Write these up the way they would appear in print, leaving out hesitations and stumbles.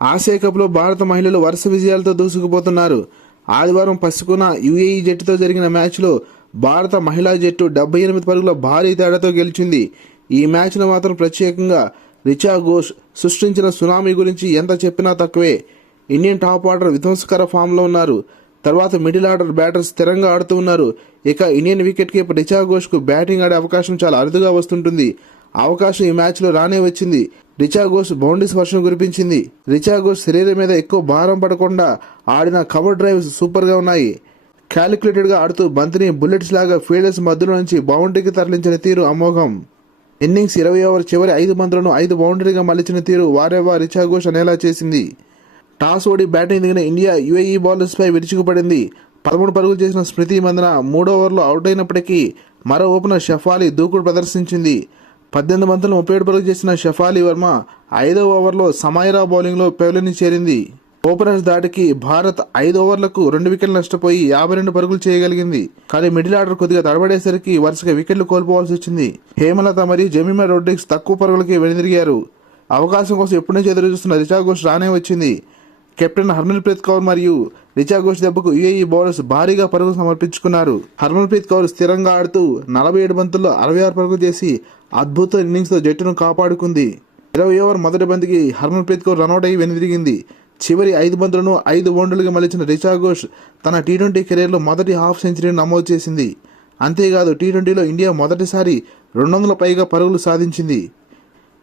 Asia cup లో భారత మహిళలు వరుస విజయాలతో దూసుకుపోతున్నారు. ఆదివారం పసుకున యుఏఈ జట్టుతో జరిగిన మ్యాచ్లో భారత మహిళా జట్టు 78 పరుగుల భారీ తేడాతో గెలిచింది. ఈ మ్యాచ్లో మాత్రం ప్రత్యేకంగా రిచా ఘోష్ సృష్టించిన సునామీ గురించి ఎంత చెప్పినా తక్కువే. ఇండియన్ టాప్ ఆర్డర్ విధ్వంసకర ఫామ్లో ఉన్నారు. తర్వాత మిడిల్ ఆర్డర్ బ్యాటర్స్ స్థిరంగా ఆడుతూ ఉన్నారు. ఇక ఇండియన్ వికెట్ కీపర్ రిచా ఘోష్కు బ్యాటింగ్ ఆడే అవకాశం చాలా అరుదుగా వస్తుంటుంది. అవకాశం ఈ మ్యాచ్లో రానే వచ్చింది. రిచా ఘోష్ బౌండరీస్ వర్షం కురిపించింది. రిచా ఘోష్ శరీరం మీద ఎక్కువ భారం పడకుండా ఆడిన కవర్ డ్రైవ్స్ సూపర్గా ఉన్నాయి. క్యాలిక్యులేటెడ్గా ఆడుతూ బంతిని బుల్లెట్స్ లాగా ఫీల్డర్స్ మధ్యలో నుంచి బౌండరీకి తరలించిన తీరు అమోఘం. ఇన్నింగ్స్ 20 ఓవర్ చివరి 5 బంతులను 5 బౌండరీగా మలిచిన తీరు వారేవా రిచా ఘోష్ అనేలా చేసింది. టాస్ ఓడి బ్యాటింగ్ దిగిన ఇండియా యుఏఈ బౌలర్స్పై విరుచుకుపడింది. 13 పరుగులు చేసిన స్మృతి మందన 3వ ఓవర్లో అవుట్ అయినప్పటికీ మరో ఓపెనర్ షఫాలి దూకుడు ప్రదర్శించింది. 18 బంతులను 37 పరుగులు చేసిన షఫాలి వర్మ 5వ ఓవర్లో సమైరా బౌలింగ్లో పెవిలియన్ చేరింది. ఓపెనర్స్ దాటికి భారత్ 5 ఓవర్లకు 2 వికెట్లు నష్టపోయి 52 పరుగులు చేయగలిగింది. కానీ మిడిల్ ఆర్డర్ కొద్దిగా తడబడేసరికి వరుసగా వికెట్లు కోల్పోవాల్సి వచ్చింది. హేమలత మరియు జెమిమా రోడ్రిగ్స్ తక్కువ పరుగులకి వెనుదిరిగారు. అవకాశం కోసం ఎప్పటి నుంచి ఎదురు చూస్తున్న రిచా ఘోష్ రానే వచ్చింది. కెప్టెన్ హర్మన్ప్రీత్ కౌర్ మరియు రిచా ఘోష్ దెబ్బకు యుఏఈ బౌలర్స్ భారీగా పరుగులు సమర్పించుకున్నారు. హర్మన్ప్రీత్ కౌర్ స్థిరంగా ఆడుతూ 47 బంతుల్లో 66 పరుగులు చేసి అద్భుత ఇన్నింగ్స్తో జట్టును కాపాడుకుంది. 20 ఓవర్ మొదటి బంతికి హర్మన్ప్రీత్ కౌర్ రనౌట్ అయి వెనుదిరిగింది. చివరి 5 బంతులను 5 బౌండరీలుగా మలిచిన రిచా ఘోష్ తన టీ20 కెరీర్లో మొదటి హాఫ్ సెంచరీని నమోదు చేసింది. అంతేకాదు టీ20లో ఇండియా మొదటిసారి 200 పైగా పరుగులు సాధించింది.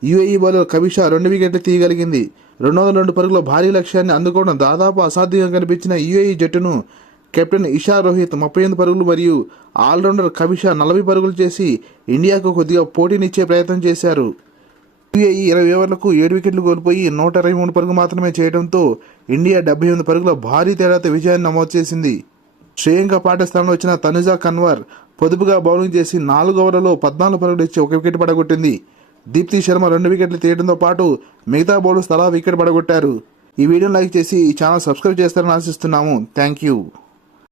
యుఏఈ బౌలర్ కవిషా 2 వికెట్లు తీయగలిగింది. 202 పరుగుల భారీ లక్ష్యాన్ని అందుకోవడం దాదాపు అసాధ్యంగా కనిపించిన యుఏఈ జట్టును కెప్టెన్ ఇషా రోహిత్ 38 పరుగులు మరియు ఆల్రౌండర్ కవిషా 40 పరుగులు చేసి ఇండియాకు కొద్దిగా పోటీనిచ్చే ప్రయత్నం చేశారు. యుఏఈ 20 ఓవర్లకు 7 వికెట్లు కోల్పోయి 123 పరుగులు మాత్రమే చేయడంతో ఇండియా 78 పరుగుల భారీ తేడాతో విజయాన్ని నమోదు చేసింది. శ్రేయాంక పాటే స్థానంలో వచ్చిన తనుజా కన్వర్ పొదుపుగా బౌలింగ్ చేసి 4 ఓవర్లలో 14 పరుగులు ఇచ్చి 1 వికెట్ పడగొట్టింది. దీప్తి శర్మ 2 వికెట్లు తీయడంతో పాటు మిగతా బౌలర్స్ తలా వికెట్ పడగొట్టారు. ఈ వీడియోని లైక్ చేసి ఈ ఛానల్ సబ్స్క్రైబ్ చేస్తారని ఆశిస్తున్నాము. Thank you.